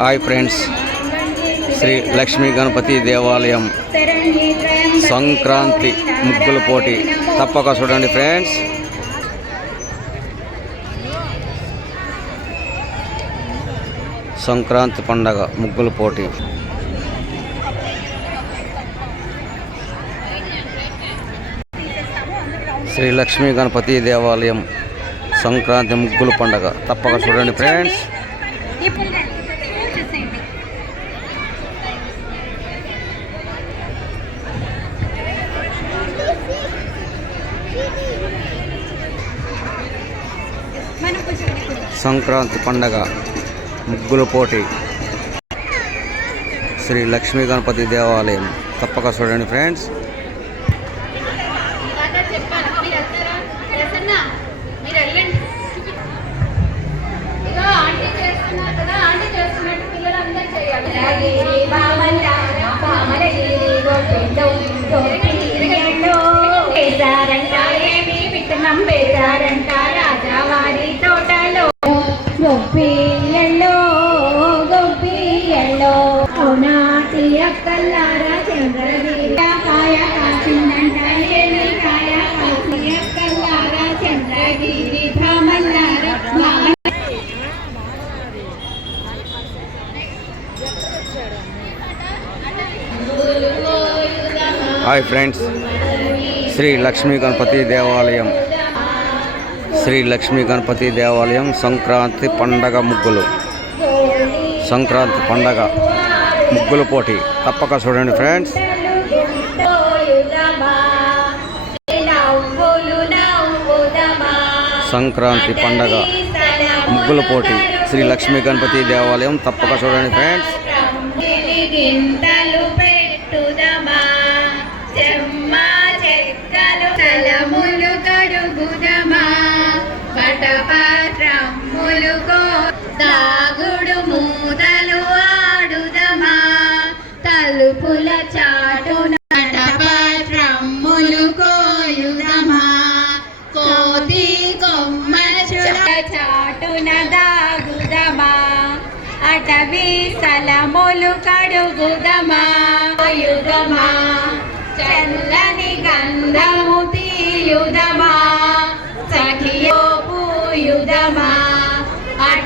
Hi friends. Shri Lakshmi Ganapati దేవాలయం సంక్రాంతి ముగ్గుల పోటీ. తప్పక చూడండి ఫ్రెండ్స్. సంక్రాంతి పండగ ముగ్గుల పోటీ. శ్రీ లక్ష్మీ గణపతి దేవాలయం సంక్రాంతి ముగ్గుల పండగ. తప్పక చూడండి ఫ్రెండ్స్. సంక్రాంతి పండగ ముగ్గుల పోటీ. శ్రీ లక్ష్మీ గణపతి దేవాలయం తప్పక చూడండి friends. Hi friends. Sri Lakshmi Ganapati దేవాలయం. శ్రీ లక్ష్మీ గణపతి దేవాలయం సంక్రాంతి పండగ ముగ్గులు. సంక్రాంతి పండగ ముగ్గుల పోటీ. తప్పక చూడండి ఫ్రెండ్స్. సంక్రాంతి పండగ ముగ్గుల పోటీ. శ్రీ లక్ష్మీ గణపతి దేవాలయం తప్పక చూడండి ఫ్రెండ్స్. పటపత్రములు దాగుడు మూతలు ఆడుదమా? తలుపుల చాటున పటపత్రములు కోయుదమా కోతి కొమ్మ చాటున దాగుదమా? అటవీ స్థలములు కడుగుదమా యుగమా చల్లని గంధము తీయుదమా?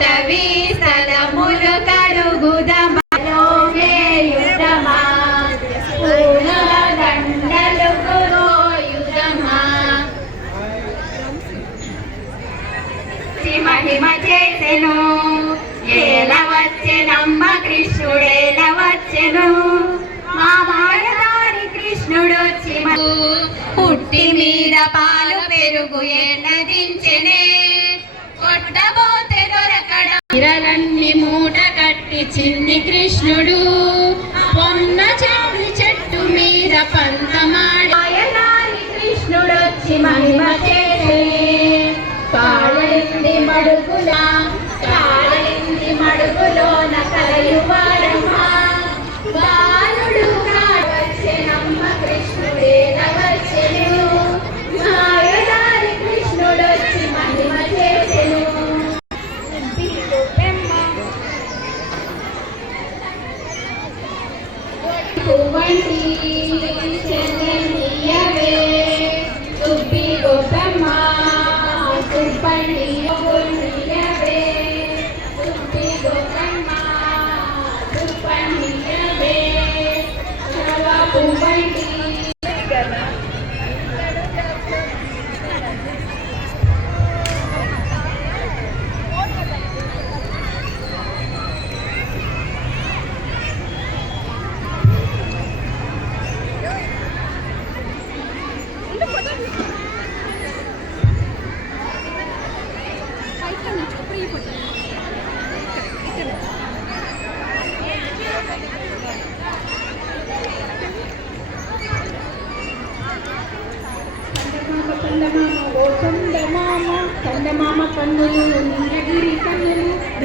అటవీ స్థలములు కడుగుదమా యుగమా పూల దండలు కురోయుదమా మహిమ చేసెను ఏల వచ్చెనమ్మ కృష్ణుడేల వచ్చెను. మా మాయదారి కృష్ణుడు పుట్టి మీద పాలు పెరుగు ఎండదించెనే శ్రీకృష్ణుడు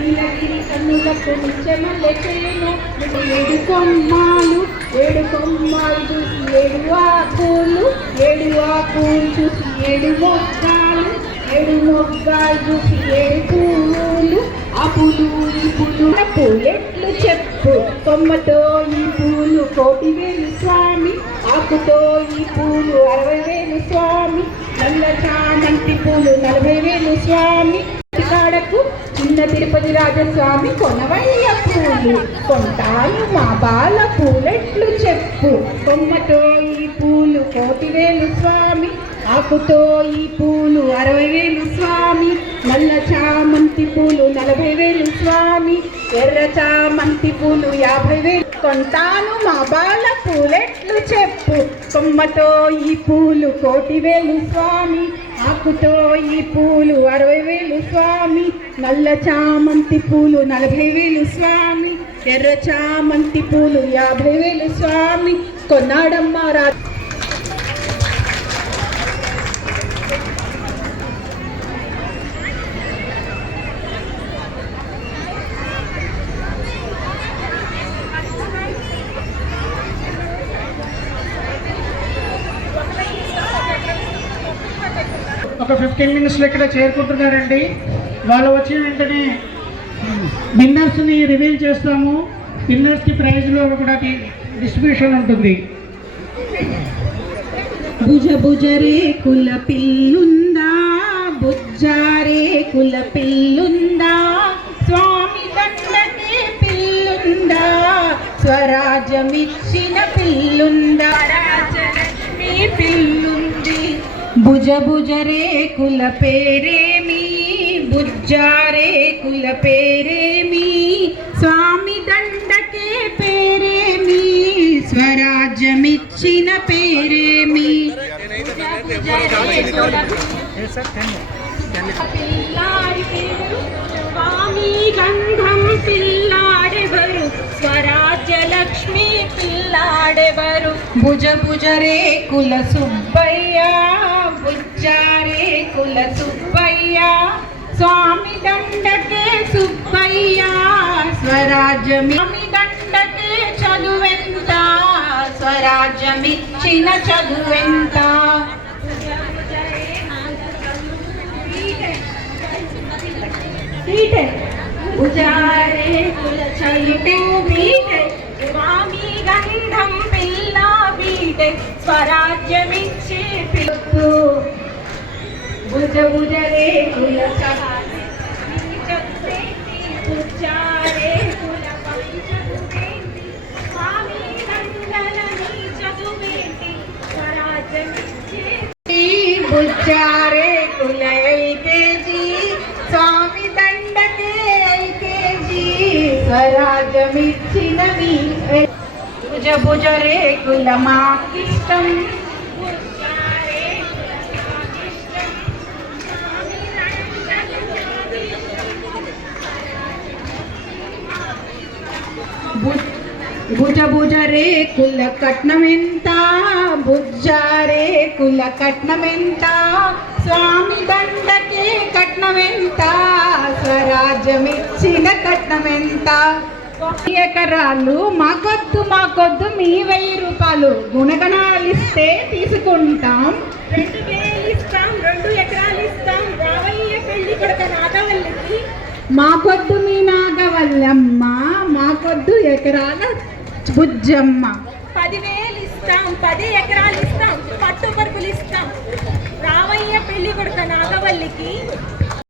కన్నులు కన్నులకు నిత్యమల్లె చేను ఏడు కొమ్మాలు ఏడు కొమ్మాలు చూసి ఏడు ఆకులు ఏడు ఆకులు చూసి ఏడు మొక్కలు ఏడు మొక్కలు చూసి ఏడు పువ్వులు ఆ పులు ఈ పులు పూలెట్లు కొమ్మతో ఈ పూలు కోటి వేలు స్వామి ఆకుతో ఈ పూలు అరవై వేలు స్వామి నల్ల చామంతి పూలు నలభై వేలు స్వామి. చిన్న తిరుపతి రాజస్వామి కొనవయ్య పూలు. కొంటాయి మా బాల పూలెట్లు చెప్పు. కొమ్మతో ఈ పూలు కోటి వేలు స్వామి. ఆకుతో ఈ పూలు అరవై వేలు స్వామి. నల్ల చామంతి పూలు నలభై వేలు స్వామి. ఎర్ర చామంతి పూలు యాభై వేలు కొంటాను మా బాల పూలెట్లు చెప్పు. కొమ్మతో ఈ పూలు కోటి వేలు స్వామి. ఆకుతో ఈ పూలు అరవై వేలు స్వామి. నల్ల చామంతి పూలు నలభై వేలు స్వామి. ఎర్ర చామంతి పూలు యాభై వేలు స్వామి. కొన్నాడమ్మ రా ఒక ఫిఫ్టీన్ మినిట్స్లో ఇక్కడ చేరుకుంటున్నారండి. వాళ్ళు వచ్చిన వెంటనే విన్నర్స్ని రివీల్ చేస్తాము. విన్నర్స్కి ప్రైజ్లో ఒకటి డిస్ట్రిబ్యూషన్ ఉంటుంది. భుజ భుజరే కుల పిల్లుందా? బుజ్జారే కుల పిల్లుందా? స్వామి దండకే పిల్లుందా? స్వరాజ్యమిచ్చిన పిల్లుందా? రాజలక్ష్మి పిల్లుంది. భుజ భుజరే కుల పేరేమి బుజ్జారే కుల పేరేమి స్వామి దండకే పేరేమి స్వరాజ్యమిచ్చిన పేరేమి స్వామి గంధం పిల్లాడెవరు? స్వరాజ్య లక్ష్మి పిల్లాడెవరు? భుజ భుజ రే కుల సుబ్బయ్యా బుజ్జారే కుల సుబ్బయ్య స్వామి దండకే సుబ్బయ్య స్వరాజ్యమి దండకే చదువెంత స్వరాజ్యమిచ్చిన చదువెంత? బీటే ఉజారే కుల చైటే బీటే స్వామి గంధం పిల్ల బీటే స్వరాజ్యమిచ్చి చదువేంటి స్వరాజ్యమిచ్చి బుజ్జారే కుల ఎల్కేజీ స్వామి దండకే ఎల్కేజీ స్వరాజమిచ్చినవి భుజ భుజ రే కుల మాకిష్టం భుజ భుజ రే కుల కట్నమెంత భుజ రే కుల కట్నమెంత స్వామి దండకే కట్నమెంత స్వరాజ్యమిచ్చిన కట్నమెంత ఎకరాలు మాకొద్దు మాకొద్దు మీ వెయ్యి రూపాయలు. గుణగణాలు ఇస్తే తీసుకుంటాం. రెండు వేలు ఇస్తాం రెండు ఎకరాలు ఇస్తాం. రావయ్య పెళ్ళి కొడుక నాగవల్లికి. మాకొద్దు మీ నాగవల్లమ్మ మాకొద్దు ఎకరాల బుజ్జమ్మ పదివేలు ఇస్తాం పది ఎకరాలు ఇస్తాం పట్టు పరుపులు ఇస్తాం. రావయ్య పెళ్ళి కొడుక నాగవల్లికి